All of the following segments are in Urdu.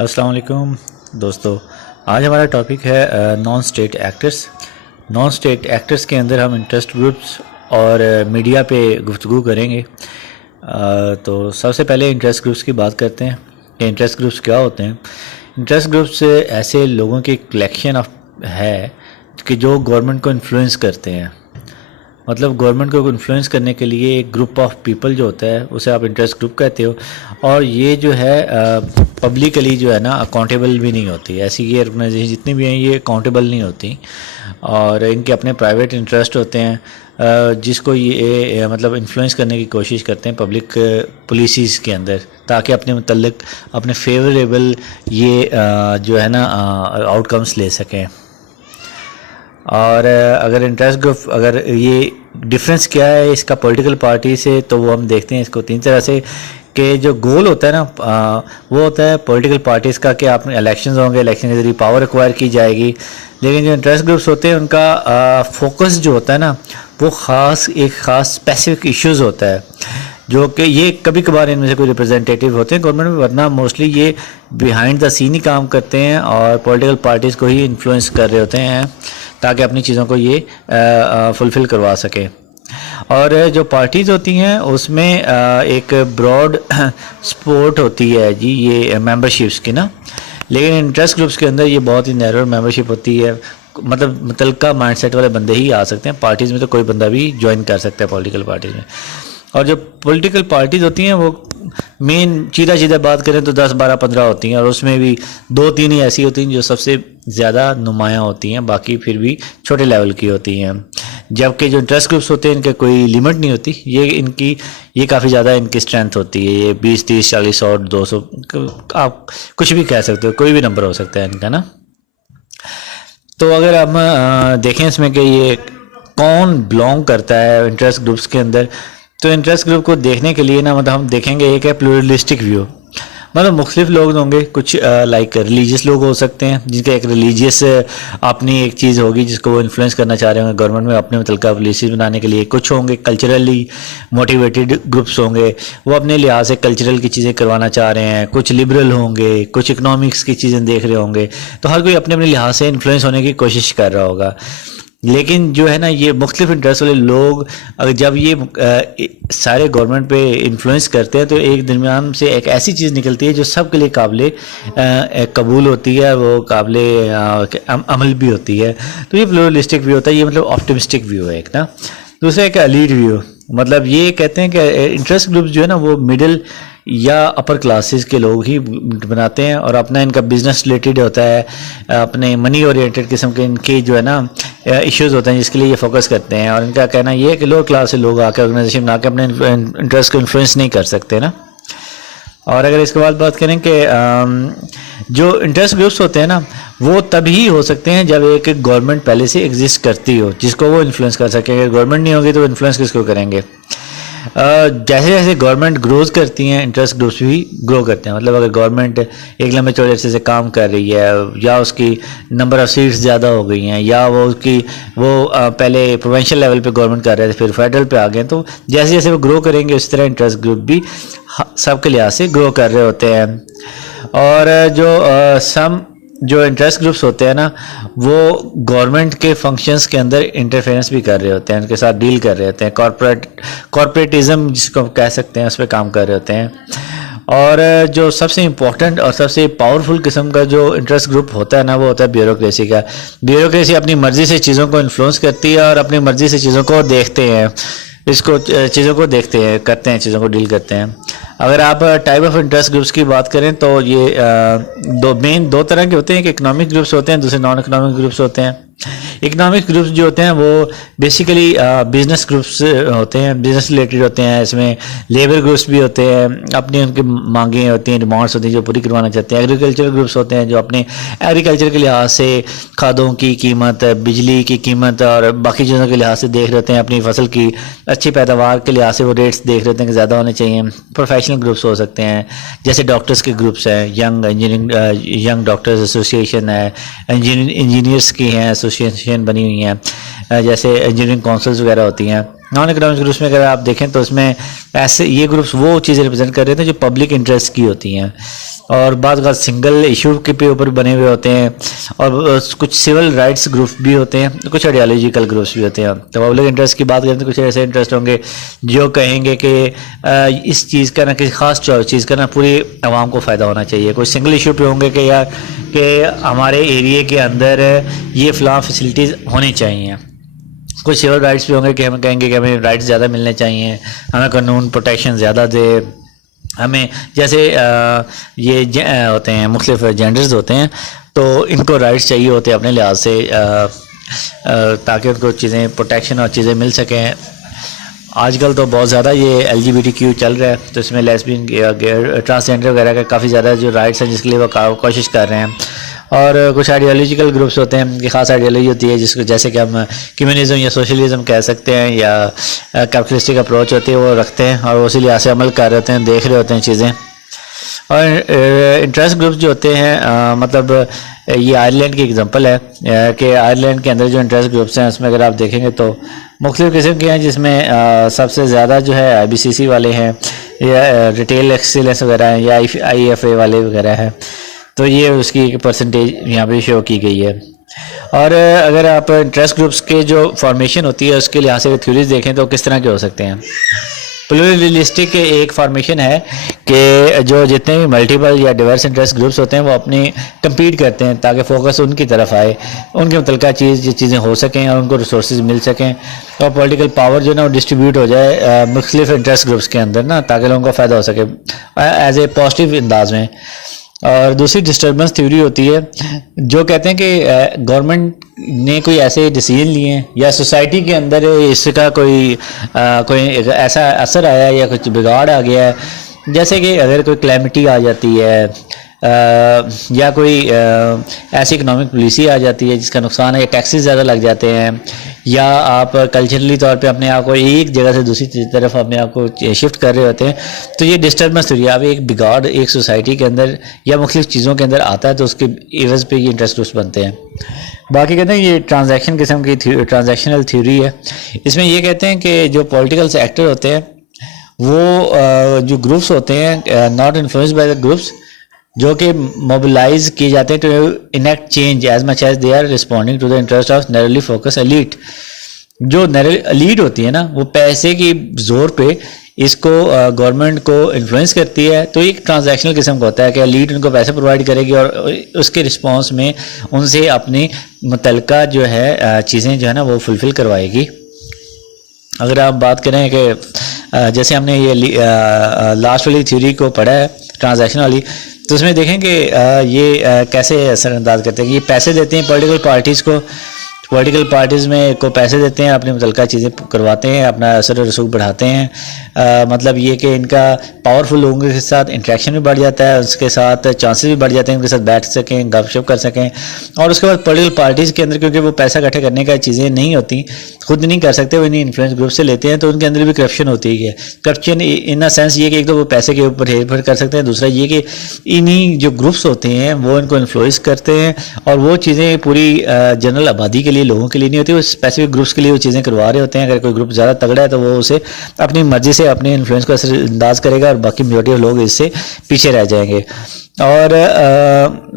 السلام علیکم دوستو، آج ہمارا ٹاپک ہے non state actors. Non state actors کے اندر ہم انٹرسٹ گروپس اور میڈیا پہ گفتگو کریں گے۔ تو سب سے پہلے انٹرسٹ گروپس کی بات کرتے ہیں کہ انٹرسٹ گروپس کیا ہوتے ہیں۔ انٹرسٹ گروپس ایسے لوگوں کی کلیکشن ہے کہ جو گورنمنٹ کو انفلوئنس کرتے ہیں، مطلب گورنمنٹ کو انفلوئنس کرنے کے لیے ایک گروپ آف پیپل جو ہوتا ہے اسے آپ انٹرسٹ گروپ کہتے ہو، اور یہ جو ہے پبلکلی جو ہے نا اکاؤنٹیبل بھی نہیں ہوتی۔ ایسی یہ آرگنائزیشن جتنی بھی ہیں یہ اکاؤنٹیبل نہیں ہوتی، اور ان کے اپنے پرائیویٹ انٹرسٹ ہوتے ہیں جس کو یہ مطلب انفلوئنس کرنے کی کوشش کرتے ہیں پبلک پالیسیز کے اندر، تاکہ اپنے متعلق اپنے فیوریبل یہ جو ہے نا آؤٹ کمس لے سکیں۔ اور اگر انٹرسٹ گروپ، اگر یہ ڈفرینس کیا ہے اس کا پولیٹیکل پارٹی سے، تو وہ ہم دیکھتے ہیں اس کو تین طرح سے کہ جو گول ہوتا ہے نا وہ ہوتا ہے پولیٹیکل پارٹیز کا کہ آپ میں الیکشنز ہوں گے، الیکشن کے ذریعے پاور ایکوائر کی جائے گی، لیکن جو انٹرسٹ گروپس ہوتے ہیں ان کا فوکس جو ہوتا ہے نا وہ ایک خاص اسپیسیفک ایشوز ہوتا ہے، جو کہ یہ کبھی کبھار ان میں سے کوئی ریپرزنٹیٹیو ہوتے ہیں گورنمنٹ میں، ورنہ موسٹلی یہ بیہائنڈ دا سین ہی کام کرتے ہیں اور پولیٹیکل پارٹیز کو ہی انفلوئنس کر رہے ہوتے ہیں تاکہ اپنی چیزوں کو یہ فلفل کروا سکیں۔ اور جو پارٹیز ہوتی ہیں اس میں ایک براڈ سپورٹ ہوتی ہے جی یہ ممبرشپس کی نا، لیکن انٹرسٹ گروپس کے اندر یہ بہت ہی نیرو ممبرشپ ہوتی ہے، مطلب متعلقہ مائنڈ سیٹ والے بندے ہی آ سکتے ہیں پارٹیز میں، تو کوئی بندہ بھی جوائن کر سکتا ہے پولیٹیکل پارٹیز میں۔ اور جو پولیٹیکل پارٹیز ہوتی ہیں وہ مین چیدہ بات کریں تو 10 12 15 ہوتی ہیں، اور اس میں بھی 2 3 ہی ایسی ہوتی ہیں جو سب سے زیادہ نمایاں ہوتی ہیں، باقی پھر بھی چھوٹے لیول کی ہوتی ہیں۔ جبکہ جو انٹرسٹ گروپس ہوتے ہیں ان کے کوئی لمٹ نہیں ہوتی، یہ کافی زیادہ ان کی اسٹرینتھ ہوتی ہے، یہ 20 30 40 100 200 آپ کچھ بھی کہہ سکتے ہو، کوئی بھی نمبر ہو سکتا ہے ان کا نا۔ تو اگر ہم دیکھیں اس میں کہ یہ کون بلانگ کرتا ہے انٹرسٹ گروپس کے اندر، تو انٹرسٹ گروپ کو دیکھنے کے لیے نا مطلب ہم دیکھیں گے ایک ہے پلورلسٹک ویو، مطلب مختلف لوگ ہوں گے، کچھ لائک ریلیجیس لوگ ہو سکتے ہیں جن کا ایک ریلیجیس اپنی ایک چیز ہوگی جس کو وہ انفلوئنس کرنا چاہ رہے ہوں گے گورنمنٹ میں اپنے متعلقہ پالیسیز بنانے کے لیے، کچھ ہوں گے کلچرلی موٹیویٹڈ گروپس ہوں گے، وہ اپنے لحاظ سے کلچرل کی چیزیں کروانا چاہ رہے ہیں، کچھ لبرل ہوں گے، کچھ اکنامکس کی چیزیں دیکھ رہے ہوں گے، تو ہر کوئی اپنے لحاظ سے انفلوئنس ہونے کی کوشش کر رہا ہوگا۔ لیکن جو ہے نا یہ مختلف انٹرسٹ والے لوگ اگر جب یہ سارے گورنمنٹ پہ انفلوئنس کرتے ہیں تو ایک درمیان سے ایک ایسی چیز نکلتی ہے جو سب کے لیے قابل قبول ہوتی ہے، وہ قابل عمل بھی ہوتی ہے۔ تو یہ پلورلسٹک ویو ہوتا ہے، یہ مطلب آپٹمسٹک ویو ہے ایک نا۔ دوسرا ایک لیڈ ویو، مطلب یہ کہتے ہیں کہ انٹرسٹ گروپس جو ہے نا وہ مڈل یا اپر کلاسز کے لوگ ہی بناتے ہیں، اور اپنا ان کا بزنس ریلیٹڈ ہوتا ہے، اپنے منی اورینٹڈ قسم کے ان کے جو ہے نا ایشوز ہوتے ہیں جس کے لیے یہ فوکس کرتے ہیں، اور ان کا کہنا یہ ہے کہ لوور کلاس سے لوگ آ کے آرگنائزیشن بنا کے اپنے انٹرسٹ کو انفلوئنس نہیں کر سکتے نا۔ اور اگر اس کے بعد بات کریں کہ جو انٹرسٹ گروپس ہوتے ہیں نا وہ تبھی ہو سکتے ہیں جب ایک گورنمنٹ پہلے سے ایگزسٹ کرتی ہو جس کو وہ انفلوئنس کر سکے، اگر گورنمنٹ نہیں ہوگی تو انفلوئنس کس کو کریں گے۔ جیسے جیسے گورنمنٹ گروز کرتی ہیں انٹرسٹ گروپس بھی گرو کرتے ہیں، مطلب اگر گورنمنٹ ایک لمبے چوڑے عرصے سے کام کر رہی ہے، یا اس کی نمبر آف سیٹس زیادہ ہو گئی ہیں، یا وہ پہلے پروونشل لیول پہ گورنمنٹ کر رہے تھے پھر فیڈرل پہ آ گئے، تو جیسے جیسے وہ گرو کریں گے اسی طرح انٹرسٹ گروپ بھی سب کے لحاظ سے گرو کر رہے ہوتے ہیں۔ اور جو انٹرسٹ گروپس ہوتے ہیں نا وہ گورنمنٹ کے فنکشنز کے اندر انٹرفیرنس بھی کر رہے ہوتے ہیں، ان کے ساتھ ڈیل کر رہے ہوتے ہیں، کارپوریٹزم جس کو کہہ سکتے ہیں اس پہ کام کر رہے ہوتے ہیں۔ اور جو سب سے امپورٹنٹ اور سب سے پاورفل قسم کا جو انٹرسٹ گروپ ہوتا ہے نا وہ ہوتا ہے بیوروکریسی کا۔ بیوروکریسی اپنی مرضی سے چیزوں کو انفلوئنس کرتی ہے اور اپنی مرضی سے چیزوں کو دیکھتے ہیں، چیزوں کو دیکھتے ہیں، کرتے ہیں، چیزوں کو ڈیل کرتے ہیں۔ اگر آپ ٹائپ آف انٹرسٹ گروپس کی بات کریں تو یہ دو طرح کے ہوتے ہیں، ایک اکنامک گروپس ہوتے ہیں، دوسرے نان اکنامک گروپس ہوتے ہیں۔ اکنامک گروپس جو ہوتے ہیں وہ بیسیکلی بزنس گروپس ہوتے ہیں، بزنس ریلیٹڈ ہوتے ہیں، اس میں لیبر گروپس بھی ہوتے ہیں، اپنی ان کی مانگیں ہوتی ہیں، ڈیمانڈس ہوتی ہیں جو پوری کروانا چاہتے ہیں۔ ایگریکلچر گروپس ہوتے ہیں جو اپنے ایگریکلچر کے لحاظ سے کھادوں کی قیمت، بجلی کی قیمت اور باقی چیزوں کے لحاظ سے دیکھ رہے ہوتے ہیں، اپنی فصل کی اچھی پیداوار کے لحاظ سے وہ ریٹس دیکھ رہے ہوتے ہیں کہ زیادہ ہونے چاہیے۔ پروفیشنل گروپس ہو سکتے ہیں جیسے ڈاکٹرز کے گروپس ہیں، ینگ ڈاکٹرز ایسوسیشن ہے، انجینئرس کی ہیں ایسوسیشن بنی ہوئی ہیں، جیسے انجینئرنگ کونسلز وغیرہ ہوتی ہیں۔ نان اکنامک گروپس میں اگر آپ دیکھیں تو اس میں ایسے یہ گروپس وہ چیزیں ریپرزینٹ کر رہے تھے جو پبلک انٹرسٹ کی ہوتی ہیں، اور بعض اوقات سنگل ایشو کے پہ اوپر بنے ہوئے ہوتے ہیں، اور کچھ سول رائٹس گروپ بھی ہوتے ہیں، کچھ آئیڈیالوجیکل گروپس بھی ہوتے ہیں. تو پبلک انٹرسٹ کی بات کریں تو کچھ ایسے انٹرسٹ ہوں گے جو کہیں گے کہ اس چیز کا نا کسی خاص چیز کا نا پوری عوام کو فائدہ ہونا چاہیے. کوئی سنگل ایشو پہ ہوں گے کہ یار کہ ہمارے ایریے کے اندر یہ فلاں فیسلٹیز ہونی چاہیے. کچھ سول رائٹس بھی ہوں گے کہ ہم کہیں گے کہ ہمیں رائٹس زیادہ ملنے چاہیے، ہمیں قانون پروٹیکشن زیادہ دے، ہمیں جیسے یہ ہوتے ہیں مختلف جینڈرز ہوتے ہیں تو ان کو رائٹس چاہیے ہوتے ہیں اپنے لحاظ سے تاکہ ان کو چیزیں پروٹیکشن اور چیزیں مل سکیں. آج کل تو بہت زیادہ یہ LGBTQ چل رہا ہے، تو اس میں لیسبین ٹرانسجینڈر وغیرہ کا کافی زیادہ جو رائٹس ہیں جس کے لیے وہ کوشش کر رہے ہیں. اور کچھ آئیڈیالوجیکل گروپس ہوتے ہیں کہ خاص آئیڈیالوجی ہوتی ہے جس کو جیسے کہ ہم کمیونزم یا سوشلزم کہہ سکتے ہیں، یا کیپٹلسٹک اپروچ ہوتی ہے وہ رکھتے ہیں اور اسی لحاظ سے عمل کر رہے ہوتے ہیں، دیکھ رہے ہوتے ہیں چیزیں. اور انٹرسٹ گروپس جو ہوتے ہیں مطلب یہ آئرلینڈ کی ایگزامپل ہے کہ آئرلینڈ کے اندر جو انٹرسٹ گروپس ہیں اس میں اگر آپ دیکھیں گے تو مختلف قسم کے ہیں، جس میں سب سے زیادہ جو ہے IBCC والے ہیں، یا ریٹیل ایکسیلنس وغیرہ ہیں، یا IFA والے وغیرہ ہیں. تو یہ اس کی ایک پرسنٹیج یہاں پہ شو کی گئی ہے. اور اگر آپ انٹرسٹ گروپس کے جو فارمیشن ہوتی ہے اس کے لحاظ سے تھیوریز دیکھیں تو کس طرح کے ہو سکتے ہیں. پلورلسٹک ایک فارمیشن ہے کہ جو جتنے بھی ملٹیپل یا ڈیورس انٹرسٹ گروپس ہوتے ہیں وہ اپنی کمپیٹ کرتے ہیں تاکہ فوکس ان کی طرف آئے، ان کے متعلقہ چیزیں ہو سکیں اور ان کو ریسورسز مل سکیں، اور پولیٹیکل پاور جو ہے نا وہ ڈسٹریبیوٹ ہو جائے مختلف انٹرسٹ گروپس کے اندر نا، تاکہ لوگوں کو فائدہ ہو سکے ایز اے پازیٹیو انداز میں. اور دوسری ڈسٹربنس تھیوری ہوتی ہے جو کہتے ہیں کہ گورنمنٹ نے کوئی ایسے ڈیسیجن لیے ہیں یا سوسائٹی کے اندر اس کا کوئی ایسا اثر آیا ہے یا کچھ بگاڑ آ گیا ہے، جیسے کہ اگر کوئی کلیمٹی آ جاتی ہے یا کوئی ایسی اکنامک پالیسی آ جاتی ہے جس کا نقصان ہے، یا ٹیکسز زیادہ لگ جاتے ہیں، یا آپ کلچرلی طور پہ اپنے آپ کو ایک جگہ سے دوسری طرف اپنے آپ کو شفٹ کر رہے ہوتے ہیں، تو یہ ڈسٹربنس تھیوری ہے. اب ایک بگاڑ ایک سوسائٹی کے اندر یا مختلف چیزوں کے اندر آتا ہے تو اس کے عوض پہ یہ انٹرسٹ گروپس بنتے ہیں. باقی کہتے ہیں یہ ٹرانزیکشن قسم کی ٹرانزیکشنل تھیوری ہے. اس میں یہ کہتے ہیں کہ جو پولیٹیکل ایکٹر ہوتے ہیں وہ جو گروپس ہوتے ہیں not influenced by the groups, جو کہ موبلائز کیے جاتے ہیں to enact change as much as they are responding to the interest of nearly focus elite. جو ایلیٹ ہوتی ہے نا وہ پیسے کی زور پہ اس کو گورنمنٹ کو انفلوئنس کرتی ہے، تو ایک ٹرانزیکشنل قسم کا ہوتا ہے کہ ایلیٹ ان کو پیسے پرووائڈ کرے گی اور اس کے رسپانس میں ان سے اپنی متعلقہ جو ہے چیزیں جو ہے نا وہ فلفل کروائے گی. اگر آپ بات کریں کہ جیسے ہم نے یہ لاسٹ والی تھیوری کو پڑھا ہے ٹرانزیکشن والی، تو اس میں دیکھیں کہ یہ کیسے اثر انداز کرتے ہیں کہ یہ پیسے دیتے ہیں پولیٹیکل پارٹیز کو، پولیٹیکل پارٹیز میں کو پیسے دیتے ہیں، اپنی متعلقہ چیزیں کرواتے ہیں، اپنا اثر و رسوخ بڑھاتے ہیں. مطلب یہ کہ ان کا پاورفل لوگوں کے ساتھ انٹریکشن بھی بڑھ جاتا ہے، اس کے ساتھ چانسز بھی بڑھ جاتے ہیں ان کے ساتھ بیٹھ سکیں، گپ شپ کر سکیں. اور اس کے بعد پولیٹیکل پارٹیز کے اندر کیونکہ وہ پیسہ اکٹھے کرنے کا چیزیں نہیں ہوتی، خود نہیں کر سکتے، وہ انہیں انفلوئنس گروپ سے لیتے ہیں، تو ان کے اندر بھی کرپشن ہوتی ہے. کرپشن ان سینس یہ کہ ایک تو وہ پیسے کے اوپر ہیر پھیر کر سکتے ہیں، دوسرا یہ کہ انہی جو گروپس ہوتے ہیں وہ ان کو انفلوئنس کرتے ہیں، اور وہ چیزیں پوری جنرل آبادی کے لیے، لوگوں کے لیے نہیں ہوتی، وہ اسپیسیفک گروپس کے لیے وہ چیزیں کروا رہے ہوتے ہیں. اگر کوئی گروپ زیادہ تگڑا ہے تو وہ اسے اپنی مرضی سے اپنے انفلوئنس کو اثر انداز کرے گا اور باقی میجورٹی لوگ اس سے پیچھے رہ جائیں گے. اور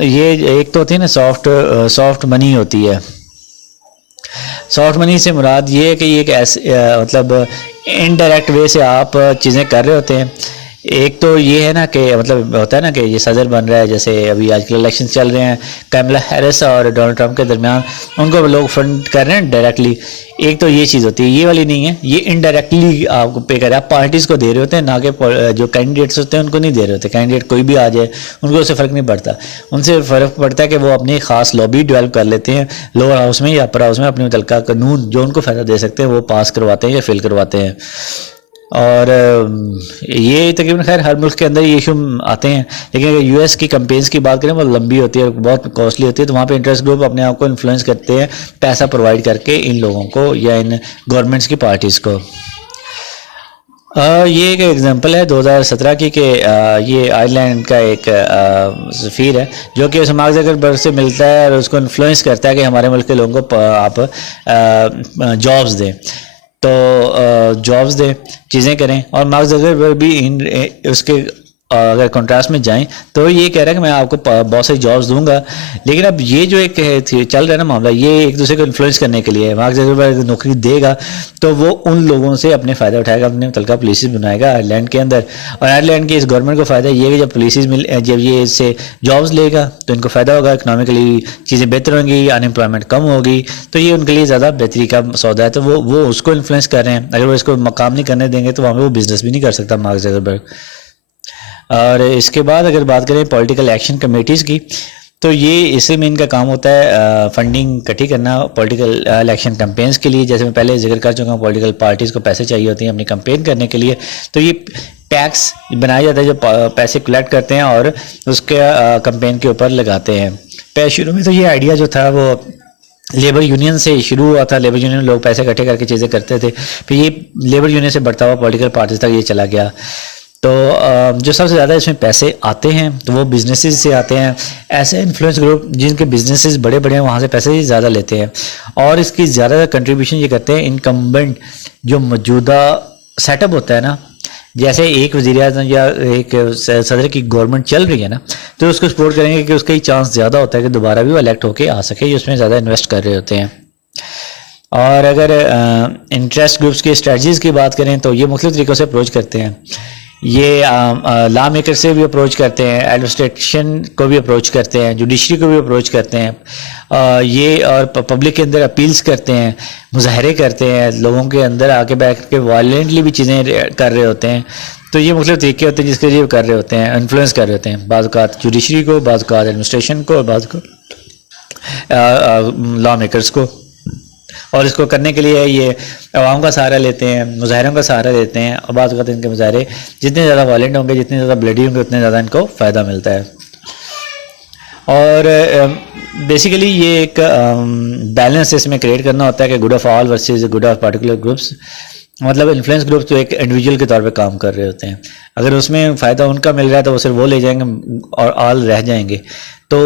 یہ ایک تو ہوتی ہے نا سافٹ منی ہوتی ہے. سافٹ منی سے مراد یہ ہے کہ یہ ایک ایسے مطلب انڈائریکٹ وے سے آپ چیزیں کر رہے ہوتے ہیں. ایک تو یہ ہے نا کہ مطلب ہوتا ہے نا کہ یہ صدر بن رہا ہے، جیسے ابھی آج کل الیکشن چل رہے ہیں کیملا ہیرس اور ڈونلڈ ٹرمپ کے درمیان، ان کو لوگ فنڈ کر رہے ہیں ڈائریکٹلی. ایک تو یہ چیز ہوتی ہے، یہ والی نہیں ہے، یہ انڈائریکٹلی آپ کو پے کر رہے ہیں، آپ پارٹیز کو دے رہے ہوتے ہیں، نہ کہ جو کینڈیڈیٹس ہوتے ہیں ان کو نہیں دے رہے ہوتے. کینڈیڈیٹ کوئی بھی آ جائے ان کو اس سے فرق نہیں پڑتا، ان سے فرق پڑتا ہے کہ وہ اپنی خاص لابی ڈیولپ کر لیتے ہیں لوور ہاؤس میں یا اپر ہاؤس میں، اپنے متعلقہ قانون جو ان کو فائدہ دے سکتے ہیں وہ پاس کرواتے ہیں یا فل کرواتے ہیں. اور یہ تقریباً خیر ہر ملک کے اندر یہ ایشو آتے ہیں، لیکن اگر US کی کمپینز کی بات کریں وہ لمبی ہوتی ہے اور بہت کاسٹلی ہوتی ہے، تو وہاں پہ انٹرسٹ گروپ اپنے آپ کو انفلوئنس کرتے ہیں پیسہ پرووائڈ کر کے ان لوگوں کو یا ان گورنمنٹس کی پارٹیز کو. یہ ایک ایگزامپل ہے 2017 کی کہ یہ آئرلینڈ کا ایک سفیر ہے جو کہ مارک زکربرگ سے ملتا ہے اور اس کو انفلوئنس کرتا ہے کہ ہمارے ملک کے لوگوں کو آپ جابز دیں، تو جابز دیں، چیزیں کریں. اور مارک زکربرگ بھی اس کے اگر کنٹراسٹ میں جائیں تو یہ کہہ رہا ہے کہ میں آپ کو بہت ساری جابس دوں گا، لیکن اب یہ جو ایک چل رہا ہے نا معاملہ، یہ ایک دوسرے کو انفلوئنس کرنے کے لیے مارک زکربرگ نوکری دے گا تو وہ ان لوگوں سے اپنے فائدہ اٹھائے گا، اپنے متعلقہ پالیسیز بنائے گا آئرلینڈ کے اندر، اور آئرلینڈ کی اس گورنمنٹ کو فائدہ یہ ہے کہ جب پالیسیز جب یہ اس سے جابس لے گا تو ان کو فائدہ ہوگا، اکنامکلی چیزیں بہتر ہوں گی، ان امپلائمنٹ کم ہوگی، تو یہ ان کے لیے زیادہ بہتری کا سودا ہے، تو وہ اس کو انفلوئنس کر رہے ہیں۔ اگر وہ اس کو مقام نہیں کرنے دیں گے تو وہاں پہ وہ بزنس بھی نہیں کر سکتا مارک زکربرگ۔ اور اس کے بعد اگر بات کریں پولیٹیکل ایکشن کمیٹیز کی، تو یہ اسی میں ان کا کام ہوتا ہے فنڈنگ اکٹھی کرنا پولیٹیکل الیکشن کمپینز کے لیے۔ جیسے میں پہلے ذکر کر چکا ہوں، پولیٹیکل پارٹیز کو پیسے چاہیے ہوتے ہیں اپنی کمپین کرنے کے لیے، تو یہ ٹیکس بنایا جاتا ہے جو پیسے کلیکٹ کرتے ہیں اور اس کے کمپین کے اوپر لگاتے ہیں۔ شروع میں تو یہ آئیڈیا جو تھا وہ لیبر یونین سے شروع ہوا تھا، لیبر یونین لوگ پیسے اکٹھے کر کے چیزیں کرتے تھے، پھر یہ لیبر یونین سے بڑھتا ہوا پولیٹیکل پارٹیز تک یہ چلا گیا۔ تو جو سب سے زیادہ اس میں پیسے آتے ہیں تو وہ بزنسز سے آتے ہیں، ایسے انفلوئنس گروپ جن کے بزنسز بڑے بڑے ہیں وہاں سے پیسے زیادہ لیتے ہیں، اور اس کی زیادہ کنٹریبیوشن یہ کرتے ہیں انکمبنٹ جو موجودہ سیٹ اپ ہوتا ہے نا، جیسے ایک وزیر اعظم یا ایک صدر کی گورنمنٹ چل رہی ہے نا، تو اس کو سپورٹ کریں گے کہ اس کا ہی چانس زیادہ ہوتا ہے کہ دوبارہ بھی وہ الیکٹ ہو کے آ سکے، یہ اس میں زیادہ انویسٹ کر رہے ہوتے ہیں۔ اور اگر انٹرسٹ گروپس کی اسٹریٹجیز کی بات کریں تو یہ مختلف طریقوں سے اپروچ کرتے ہیں، یہ لا میکر سے بھی اپروچ کرتے ہیں، ایڈمنسٹریشن کو بھی اپروچ کرتے ہیں، جوڈیشری کو بھی اپروچ کرتے ہیں، یہ اور پبلک کے اندر اپیلز کرتے ہیں، مظاہرے کرتے ہیں، لوگوں کے اندر آ کے بیٹھ کے وائلنٹلی بھی چیزیں کر رہے ہوتے ہیں۔ تو یہ مختلف طریقے ہوتے ہیں جس کے لیے وہ کر رہے ہوتے ہیں، انفلوئنس کر رہے ہوتے ہیں، بعض اوقات جوڈیشری کو، بعض اوقات ایڈمنسٹریشن کو، اور بعض اوقات لا میکرز کو۔ اور اس کو کرنے کے لیے یہ عوام کا سہارا لیتے ہیں، مظاہروں کا سہارا لیتے ہیں، اور بعض اوقات ان کے مظاہرے جتنے زیادہ وائلنٹ ہوں گے، جتنے زیادہ بلڈی ہوں گے، اتنے زیادہ ان کو فائدہ ملتا ہے۔ اور بیسیکلی یہ ایک بیلنس اس میں کریٹ کرنا ہوتا ہے کہ good of all versus good of particular groups, مطلب انفلوئنس گروپ تو ایک انڈیویجول کے طور پہ کام کر رہے ہوتے ہیں، اگر اس میں فائدہ ان کا مل رہا ہے تو وہ صرف وہ لے جائیں گے اور آل رہ جائیں گے۔ تو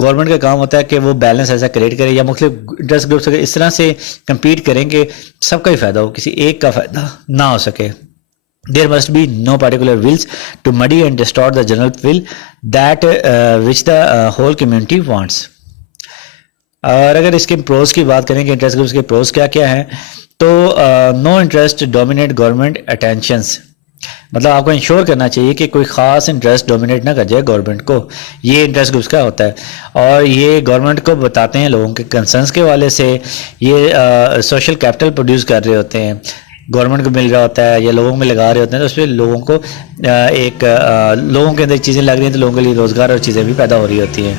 گورنمنٹ کا کام ہوتا ہے کہ وہ بیلنس ایسا کریٹ کرے، یا مختلف انٹرسٹ گروپس اگر اس طرح سے کمپیٹ کریں کہ سب کا ہی فائدہ ہو، کسی ایک کا فائدہ نہ ہو سکے۔ There must be no particular wills to muddy and distort the general will that which the whole community wants۔ اور اگر اس کے پروز کی بات کریں کہ انٹرسٹ گروپس کے پروز کیا کیا ہیں، تو نو انٹرسٹ ڈومینیٹ گورنمنٹ اٹینشنس، مطلب آپ کو انشور کرنا چاہیے کہ کوئی خاص انٹرسٹ ڈومینیٹ نہ کر جائے گورنمنٹ کو، یہ انٹرسٹ گروپس کا ہوتا ہے، اور یہ گورنمنٹ کو بتاتے ہیں لوگوں کے کنسرنس کے حوالے سے، یہ سوشل کیپٹل پروڈیوس کر رہے ہوتے ہیں، گورنمنٹ کو مل رہا ہوتا ہے یا لوگوں میں لگا رہے ہوتے ہیں، تو اس پہ لوگوں کو ایک لوگوں کے اندر چیزیں لگ رہی ہیں تو لوگوں کے لیے روزگار اور چیزیں بھی پیدا ہو رہی ہوتی ہیں،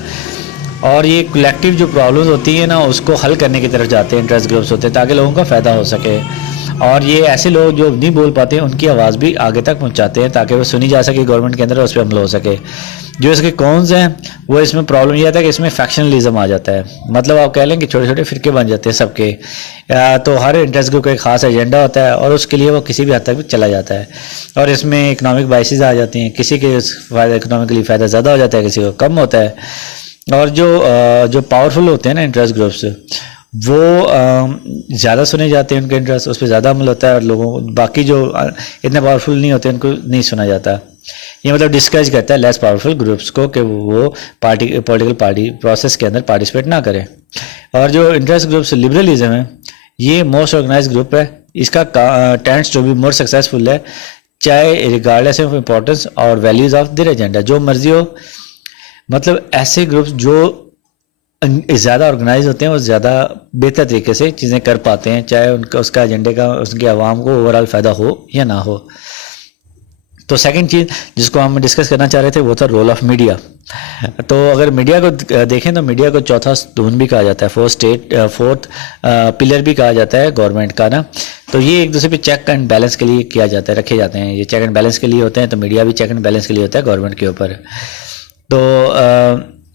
اور یہ کلیکٹیو جو پرابلمز ہوتی ہیں نا اس کو حل کرنے کی طرف جاتے ہیں انٹرسٹ گروپس ہوتے ہیں تاکہ لوگوں کا فائدہ ہو سکے، اور یہ ایسے لوگ جو نہیں بول پاتے ہیں ان کی آواز بھی آگے تک پہنچاتے ہیں تاکہ وہ سنی جا سکے گورنمنٹ کے اندر اور اس پہ عمل ہو سکے۔ جو اس کے کونز ہیں وہ اس میں پرابلم یہ آتا ہے کہ اس میں فیکشنلزم آ جاتا ہے، مطلب آپ کہہ لیں کہ چھوٹے چھوٹے فرقے بن جاتے ہیں سب کے، تو ہر انٹرسٹ گروپ کا ایک خاص ایجنڈا ہوتا ہے اور اس کے لیے وہ کسی بھی حد تک بھی چلا جاتا ہے، اور اس میں اکنامک بائسز آ جاتی ہیں، کسی کے اکنامکلی فائدہ زیادہ ہو جاتا ہے، کسی کو کم ہوتا ہے، اور جو پاورفل ہوتے ہیں نا انٹرسٹ گروپس وہ زیادہ سنے جاتے ہیں، ان کے انٹرسٹ اس پہ زیادہ عمل ہوتا ہے، اور لوگوں باقی جو اتنے پاورفل نہیں ہوتے ان کو نہیں سنا جاتا۔ یہ مطلب ڈسکریج کرتا ہے لیس پاورفل گروپس کو کہ وہ پولیٹیکل پارٹی پروسیس کے اندر پارٹیسپیٹ نہ کریں۔ اور جو انٹرسٹ گروپس لبرلزم ہے یہ موسٹ آرگنائز گروپ ہے، اس کا tends to be more successful ہے، چاہے ریگارڈلیس آف امپورٹنس اور ویلیوز آف دیئر ایجنڈا، جو مرضی ہو، مطلب ایسے گروپس جو زیادہ آرگنائز ہوتے ہیں وہ زیادہ بہتر طریقے سے چیزیں کر پاتے ہیں، چاہے اس کا ایجنڈے کا اس کے عوام کو اوور آل فائدہ ہو یا نہ ہو۔ تو سیکنڈ چیز جس کو ہم ڈسکس کرنا چاہ رہے تھے وہ تھا رول آف میڈیا۔ تو اگر میڈیا کو دیکھیں تو میڈیا کو چوتھا ستون بھی کہا جاتا ہے، فورتھ پلر بھی کہا جاتا ہے گورنمنٹ کا نا، تو یہ ایک دوسرے پہ چیک اینڈ بیلنس کے لیے کیا جاتا ہے، رکھے جاتے ہیں، یہ چیک اینڈ بیلنس کے لیے ہوتے ہیں، تو میڈیا بھی چیک اینڈ بیلنس کے لیے ہوتا ہے گورنمنٹ کے اوپر۔ تو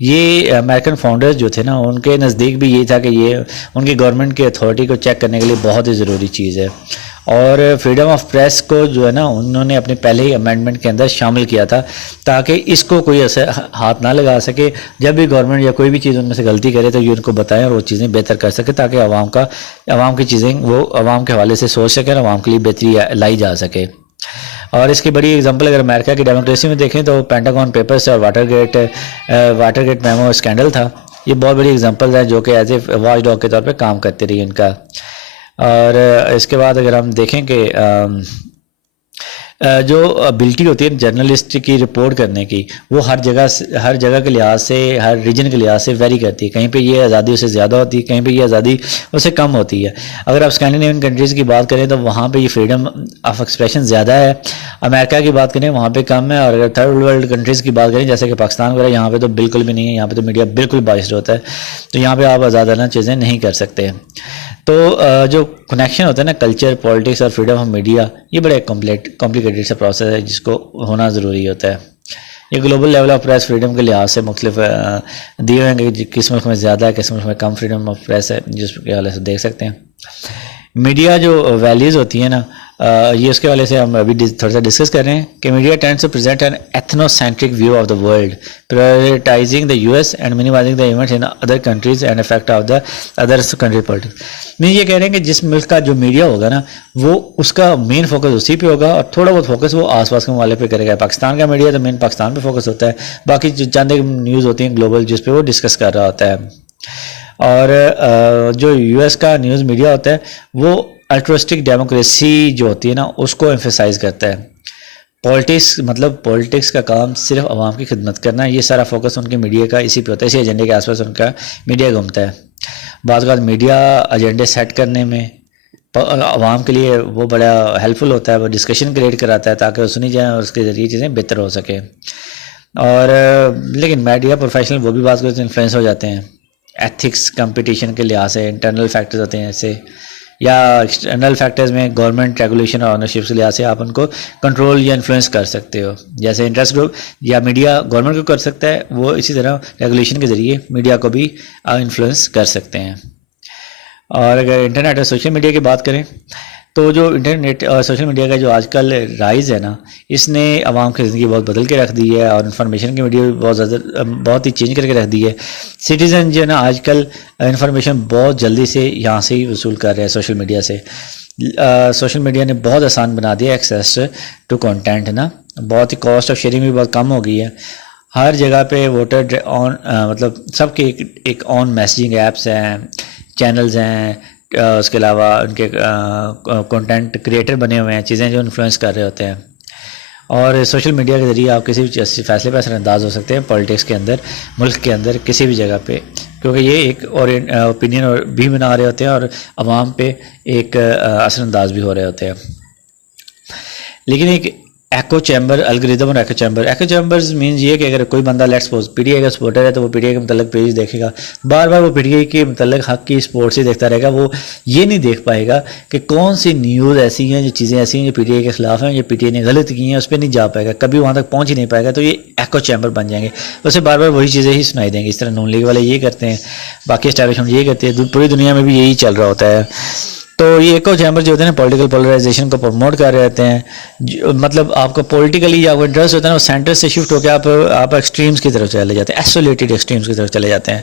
یہ امریکن فاؤنڈرز جو تھے نا ان کے نزدیک بھی یہ تھا کہ یہ ان کی گورنمنٹ کی اتھارٹی کو چیک کرنے کے لیے بہت ہی ضروری چیز ہے، اور فریڈم آف پریس کو جو ہے نا انہوں نے اپنے پہلے ہی امینڈمنٹ کے اندر شامل کیا تھا تاکہ اس کو کوئی ایسے ہاتھ نہ لگا سکے، جب بھی گورنمنٹ یا کوئی بھی چیز ان میں سے غلطی کرے تو یہ ان کو بتائیں اور وہ چیزیں بہتر کر سکے تاکہ عوام کی چیزیں وہ عوام کے حوالے سے سوچ سکیں اور عوام کے لیے بہتری لائی جا سکے۔ اور اس کی بڑی اگزامپل اگر امریکہ کی ڈیموکریسی میں دیکھیں تو پینٹاگون پیپرز اور واٹر گیٹ میمو اسکینڈل تھا. یہ بہت بڑی اگزامپل ہیں جو کہ ایز اے واچ ڈاگ کے طور پہ کام کرتی رہی ان کا. اور اس کے بعد اگر ہم دیکھیں کہ جو ابیلٹی ہوتی ہے جرنلسٹ کی رپورٹ کرنے کی، وہ ہر جگہ کے لحاظ سے، ہر ریجن کے لحاظ سے ویری کرتی ہے. کہیں پہ یہ آزادی اس سے زیادہ ہوتی ہے، کہیں پہ یہ آزادی اس سے کم ہوتی ہے. اگر آپ اسکینڈینیوین کنٹریز کی بات کریں تو وہاں پہ یہ فریڈم آف ایکسپریشن زیادہ ہے. امریکہ کی بات کریں وہاں پہ کم ہے. اور اگر تھرڈ ورلڈ کنٹریز کی بات کریں جیسے کہ پاکستان وغیرہ، یہاں پہ تو بالکل بھی نہیں ہے. یہاں پہ تو میڈیا بالکل بائسڈ ہوتا ہے، تو یہاں پہ آپ آزادانہ چیزیں نہیں کر سکتے. تو جو کنیکشن ہوتا ہے نا کلچر، پالیٹکس اور فریڈم آف میڈیا، یہ بڑے کمپلیکیٹڈ سا پروسیس ہے جس کو ہونا ضروری ہوتا ہے. یہ global level of press freedom کے لحاظ سے مختلف دیے ہوئے ہیں کہ کس ملک میں زیادہ ہے، کس ملک میں کم فریڈم آف پریس ہے، جس کے حوالے سے دیکھ سکتے ہیں. میڈیا جو ویلیوز ہوتی ہیں نا، یہ اس کے حوالے سے ہم ابھی تھوڑا سا ڈسکس کر رہے ہیں کہ media tends to present an ethnocentric view of the world, prioritising the US and minimising the events in other countries and effect of the other country politics. میں یہ کہہ رہے ہیں کہ جس ملک کا جو میڈیا ہوگا نا، وہ اس کا مین فوکس اسی پہ ہوگا اور تھوڑا بہت فوکس وہ آس پاس کے ممالک پہ کرے گا. پاکستان کا میڈیا تو مین پاکستان پہ فوکس ہوتا ہے، باقی جو چند نیوز ہوتی ہیں گلوبل جس پہ وہ ڈسکس کر رہا ہوتا ہے. اور جو US کا نیوز میڈیا ہوتا ہے وہ الٹرسٹک ڈیموکریسی جو ہوتی ہے نا اس کو ایمفیسائز کرتا ہے. پولیٹکس کا کام صرف عوام کی خدمت کرنا ہے. یہ سارا فوکس ان کے میڈیا کا اسی پہ ہوتا ہے، اسی ایجنڈے کے آس پاس ان کا میڈیا گھومتا ہے. بعض اوقات میڈیا ایجنڈے سیٹ کرنے میں عوام کے لیے وہ بڑا ہیلپ فل ہوتا ہے، وہ ڈسکشن کریٹ کراتا ہے تاکہ وہ سنی جائیں اور اس کے ذریعے چیزیں بہتر ہو سکیں. اور لیکن میڈیا پروفیشنل وہ بھی بعض اوقات انفلوئنس ہو جاتے ہیں ایتھکس، کمپٹیشن کے لحاظ سے. انٹرنل فیکٹرز ہوتے ہیں ایسے، یا ایکسٹرنل فیکٹرز میں گورنمنٹ ریگولیشن اور آنرشپ کے لحاظ سے آپ ان کو کنٹرول یا انفلوئنس کر سکتے ہو. جیسے انٹرسٹ گروپ یا میڈیا گورنمنٹ کو کر سکتا ہے، وہ اسی طرح ریگولیشن کے ذریعے میڈیا کو بھی انفلوئنس کر سکتے ہیں. اور اگر انٹرنیٹ اور سوشل میڈیا کی بات کریں تو جو انٹرنیٹ اور سوشل میڈیا کا جو آج کل رائز ہے نا، اس نے عوام کی زندگی بہت بدل کے رکھ دی ہے اور انفارمیشن کی میڈیا بہت ہی چینج کر کے رکھ دی ہے. سٹیزن جو ہے نا آج کل انفارمیشن بہت جلدی سے یہاں سے ہی وصول کر رہے ہیں سوشل میڈیا سے. سوشل میڈیا نے بہت آسان بنا دیا ایکسیس ٹو کنٹینٹ نا، بہت ہی کاسٹ آف شیئرنگ بھی بہت کم ہو گئی ہے. ہر جگہ پہ ووٹر مطلب سب کے ایک آن میسیجنگ ایپس ہیں، چینلز ہیں، اس کے علاوہ ان کے کنٹینٹ کریٹر بنے ہوئے ہیں، چیزیں جو انفلوئنس کر رہے ہوتے ہیں. اور سوشل میڈیا کے ذریعے آپ کسی بھی فیصلے پہ اثر انداز ہو سکتے ہیں پالیٹکس کے اندر، ملک کے اندر، کسی بھی جگہ پہ، کیونکہ یہ ایک اور اوپینین بھی بنا رہے ہوتے ہیں اور عوام پہ ایک اثر انداز بھی ہو رہے ہوتے ہیں. لیکن ایک ایکو چیمبر الگوریدم اور ایکو چیمبرز مینز یہ کہ اگر کوئی بندہ let's suppose P T I کا سپورٹر ہے تو وہ پی ٹی آئی کے متعلق پیج دیکھے گا، بار بار وہ پی ٹی آئی کے متعلق حق کی سپورٹس ہی دیکھتا رہے گا. وہ یہ نہیں دیکھ پائے گا کہ کون سی نیوز ایسی ہیں، جو چیزیں ایسی ہیں جو پی ٹی آئی کے خلاف ہیں، جو پی ٹی آئی نے غلط کی ہیں، اس پہ نہیں جا پائے گا، کبھی وہاں تک پہنچ ہی نہیں پائے گا. تو یہ ایکو چیمبر بن جائیں گے، اسے بار بار وہی چیزیں ہی سنائی دیں گے. اس طرح نون لیگ والے یہ کرتے ہیں، باقی اسٹیبلشمنٹ یہ کرتے ہیں، پوری دنیا میں بھی یہی چل رہا ہوتا ہے. تو یہ ایکو چیمبر جو ہوتے ہیں نا پولیٹیکل پولرائزیشن کو پروموٹ کر رہے ہوتے ہیں. مطلب آپ کو پولیٹیکلی یا کوئی انٹرسٹ ہوتا ہے نا، وہ سینٹر سے شفٹ ہو کے آپ ایکسٹریمز کی طرف چلے جاتے ہیں، ایسولیٹڈ ایکسٹریمز کی طرف چلے جاتے ہیں.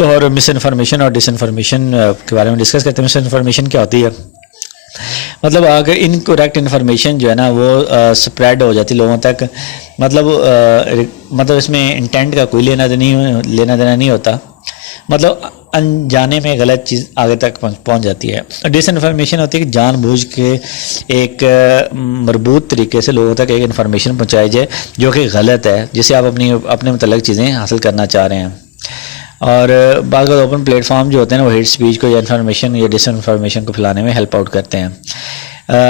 اور مس انفارمیشن اور ڈس انفارمیشن کے بارے میں ڈسکس کرتے ہیں. مس انفارمیشن کیا ہوتی ہے؟ مطلب اگر انکریکٹ انفارمیشن جو ہے نا وہ اسپریڈ ہو جاتی لوگوں تک، مطلب اس میں انٹینٹ کا کوئی لینا دینا نہیں ہوتا، مطلب انجانے میں غلط چیز آگے تک پہنچ جاتی ہے. ڈس انفارمیشن ہوتی ہے کہ جان بوجھ کے ایک مربوط طریقے سے لوگوں تک ایک انفارمیشن پہنچائی جائے جو کہ غلط ہے، جسے آپ اپنے متعلق چیزیں حاصل کرنا چاہ رہے ہیں. اور بعض اوپن پلیٹ فارم جو ہوتے ہیں نا وہ ہیٹ سپیچ کو یا انفارمیشن یا ڈس انفارمیشن کو پھیلانے میں ہیلپ آؤٹ کرتے ہیں.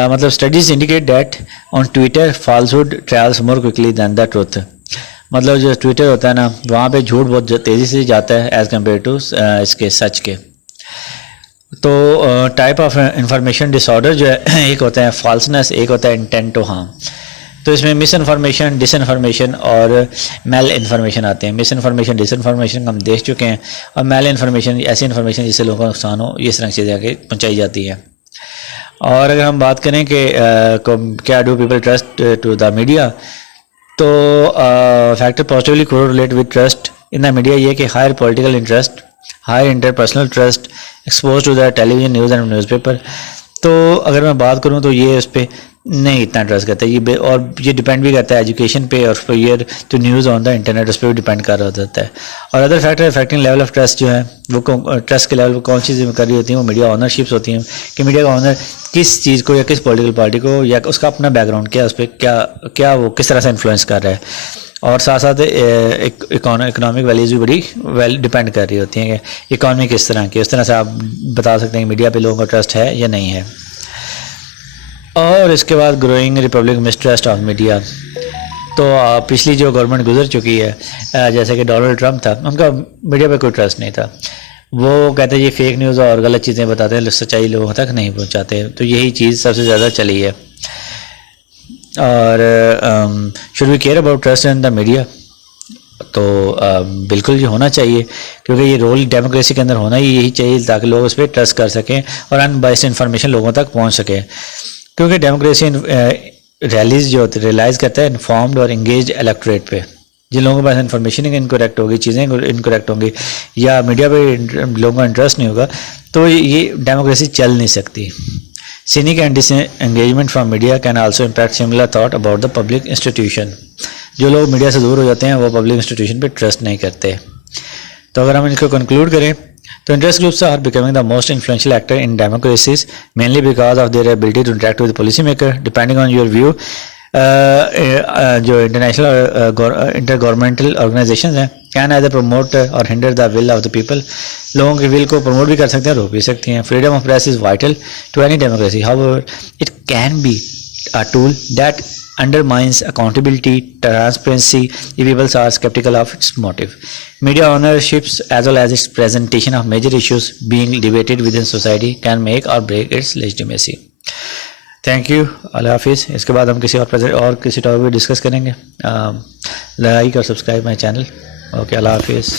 مطلب studies indicate that on Twitter falsehood travels more quickly than the truth. مطلب جو ٹویٹر ہوتا ہے نا وہاں پہ جھوٹ بہت تیزی سے جاتا ہے ایز کمپیئر ٹو اس کے سچ کے. تو type of information disorder جو ہے ایک ہوتا ہے فالسنس، ایک ہوتا ہے انٹینٹ ٹو ہارم. تو اس میں مس انفارمیشن، ڈس انفارمیشن اور میل انفارمیشن آتے ہیں. مس انفارمیشن، ڈس انفارمیشن ہم دیکھ چکے ہیں، اور میل انفارمیشن ایسی انفارمیشن جس سے لوگوں کو نقصان ہو، یہ اس طرح چیزیں آگے پہنچائی جاتی ہے. اور اگر ہم بات کریں کہ کیا do people trust to the media, تو factor positively correlate with trust in the media یہ کہ higher political interest, higher interpersonal trust expose to the television news and newspaper. تو اگر میں بات کروں تو یہ اس پہ نہیں اتنا ٹرسٹ کرتا ہے یہ، اور یہ ڈپینڈ بھی کرتا ہے ایجوکیشن پہ اور fair to news on the internet, اس پہ بھی ڈپینڈ کر رہا ہوتا ہے. اور other factor affecting level of trust جو ہے وہ ٹرسٹ کے لیول پہ کون چیزیں کر رہی ہوتی ہیں، وہ میڈیا آنرشپس ہوتی ہیں کہ میڈیا کا آنر کس چیز کو یا کس پولیٹیکل پارٹی کو یا اس کا اپنا بیک گراؤنڈ کیا، اس پہ کیا وہ کس طرح سے انفلوئنس کر رہا ہے. اور ساتھ ساتھ اکنامک ویلیوز بھی بڑی ڈپینڈ کر رہی ہوتی ہیں کہ اکانومی کس طرح کی، اس طرح سے آپ بتا سکتے ہیں کہ میڈیا پہ لوگوں کا ٹرسٹ ہے یا نہیں ہے. اور اس کے بعد growing republic mistrust of media. تو پچھلی جو گورنمنٹ گزر چکی ہے جیسے کہ ڈونلڈ ٹرمپ تھا، ان کا میڈیا پہ کوئی ٹرسٹ نہیں تھا. وہ کہتے ہیں یہ فیک نیوز اور غلط چیزیں بتاتے ہیں، سچائی لوگوں تک نہیں پہنچاتے. تو یہی چیز سب سے زیادہ چلی ہے. اور should we care about trust in the media? تو بالکل یہ ہونا چاہیے، کیونکہ یہ رول ڈیموکریسی کے اندر ہونا ہی یہی چاہیے تاکہ لوگ اس پہ ٹرسٹ کر سکیں اور ان بائسڈ انفارمیشن لوگوں تک پہنچ سکے. کیونکہ ڈیموکریسی ریلیز جو ریلائز کرتا ہے انفارمڈ اور انگیجڈ الیکٹوریٹ پہ. جن لوگوں کے پاس انفارمیشن انکریکٹ ہوگی، چیزیں انکریکٹ ہوں گی یا میڈیا پہ لوگوں کا انٹرسٹ نہیں ہوگا تو یہ ڈیموکریسی چل نہیں سکتی. Cynic and disengagement from media can also impact similar thought about the public institution. جو لوگ میڈیا سے دور ہو جاتے ہیں وہ پبلک انسٹیٹیوشن پہ ٹرسٹ نہیں کرتے. تو اگر ہم اس کو کنکلوڈ کریں تو interest groups are becoming the most influential actor in democracies mainly because of their ability to interact with policy maker depending on your view. جو انٹرنیشنل انٹر گورنمنٹل آرگنائزیشنز ہیں can either promote or hinder the will of the people. لوگوں کے ول کو پروموٹ بھی کر سکتے ہیں، روک بھی سکتی ہیں. Freedom of press is vital to any democracy, however it can be a tool that undermines accountability, transparency if people are skeptical of its motive. Media ownerships as well as its presentation of major issues being debated within society can make or break its legitimacy. Thank you. اللہ حافظ. اس کے بعد ہم کسی اور کسی ٹاپک پہ ڈسکس کریں گے. لائک اور سبسکرائب مائی چینل. اوکے، اللہ حافظ.